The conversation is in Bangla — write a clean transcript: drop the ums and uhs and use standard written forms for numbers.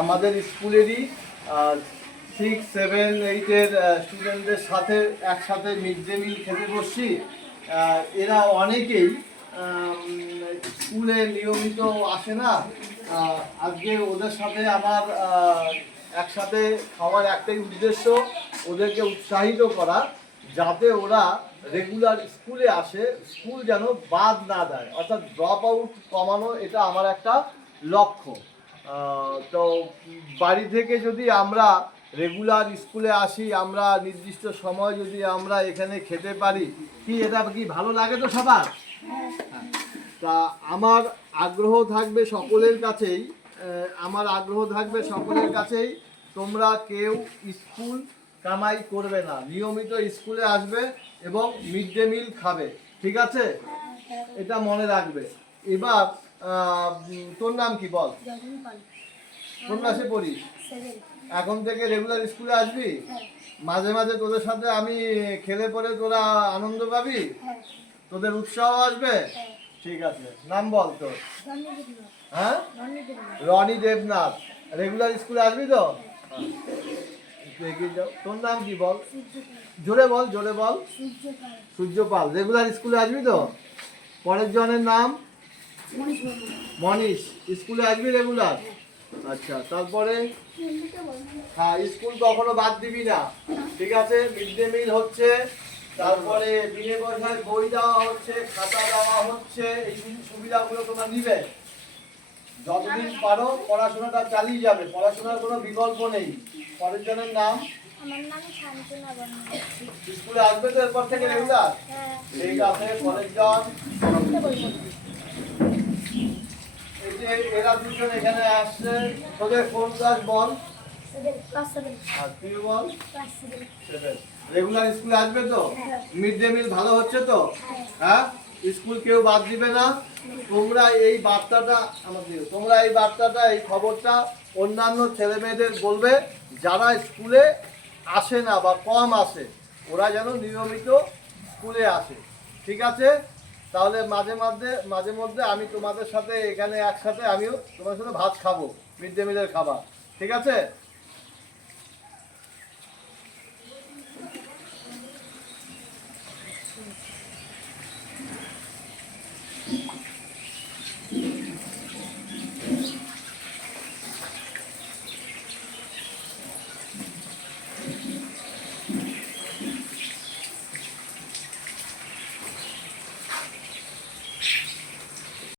আমাদের স্কুলেরই 6, 7, 8-এর স্টুডেন্টদের সাথে একসাথে মিড ডে মিল খেতে বসছি। এরা অনেকেই স্কুলে নিয়মিত আসে না। আজকে ওদের সাথে আমার একসাথে খাওয়ার একটাই উদ্দেশ্য, ওদেরকে উৎসাহিত করা, যাতে ওরা রেগুলার স্কুলে আসে, স্কুল যেন বাদ না দেয়, অর্থাৎ ড্রপ আউট কমানো, এটা আমার একটা লক্ষ্য। তো বাড়ি থেকে যদি আমরা রেগুলার স্কুলে আসি, আমরা নির্দিষ্ট সময় যদি আমরা এখানে খেতে পারি, কি এটা কি ভালো লাগে তো সবার? হ্যাঁ। তা আমার আগ্রহ থাকবে সকলের কাছেই, তোমরা কেউ স্কুল কামাই করবে না, নিয়মিত স্কুলে আসবে এবং মিড ডে মিল খাবে, ঠিক আছে? এটা মনে রাখবে। এবার তোর নাম কি বল? কোন ক্লাসে পড়িস? এখন থেকে রেগুলার স্কুলে আসবি? মাঝে মাঝে তোদের সাথে আমি খেলে পরে তোরা আনন্দ পাবি, তোদের উৎসাহ আসবে, ঠিক আছে? নাম বল তোর? হ্যাঁ, রনি দেবনাথ। রেগুলার স্কুলে আসবি তো? তোর নাম কি বল? জোরে বল, জোরে বল। সূর্যপাল। রেগুলার স্কুলে আসবি তো? পরের জনের নাম? মনীষ। স্কুলে আসবি রেগুলার? আচ্ছা, তারপরে হ্যাঁ, স্কুল কখনো বাদ দিবি না, ঠিক আছে? মিড ডে মিল হচ্ছে, তারপরে বিনে পয়সায় বই দেওয়া হচ্ছে, খাতা দেওয়া হচ্ছে, এই সুবিধাগুলো তোমরা নিবে। যতদিন পারো পড়াশোনাটা চালিয়ে যাবে, পড়াশোনার কোনো বিকল্প নেই। পরের জনের নাম? আমার নাম শান্তনা বর্মা। স্কুলে আসবে তো এরপর থেকে রেগুলার? ঠিক আছে। পরের জন? এই যে এরা দুজন এখানে আসছে, তোদের কোন ক্লাস বল? আর তুই বল? রেগুলার স্কুলে আসবে তো? মিড ডে মিল ভালো হচ্ছে তো? হ্যাঁ, স্কুল কেউ বাদ দিবে না। তোমরা এই বার্তাটা এই খবরটা অন্যান্য ছেলে মেয়েদের বলবে, যারা স্কুলে আসে না বা কম আসে, ওরা যেন নিয়মিত স্কুলে আসে, ঠিক আছে? তাহলে মাঝে মধ্যে আমি তোমাদের সাথে এখানে একসাথে আমিও তোমার সাথে ভাত খাবো, মিড ডে মিলের খাবার, ঠিক আছে?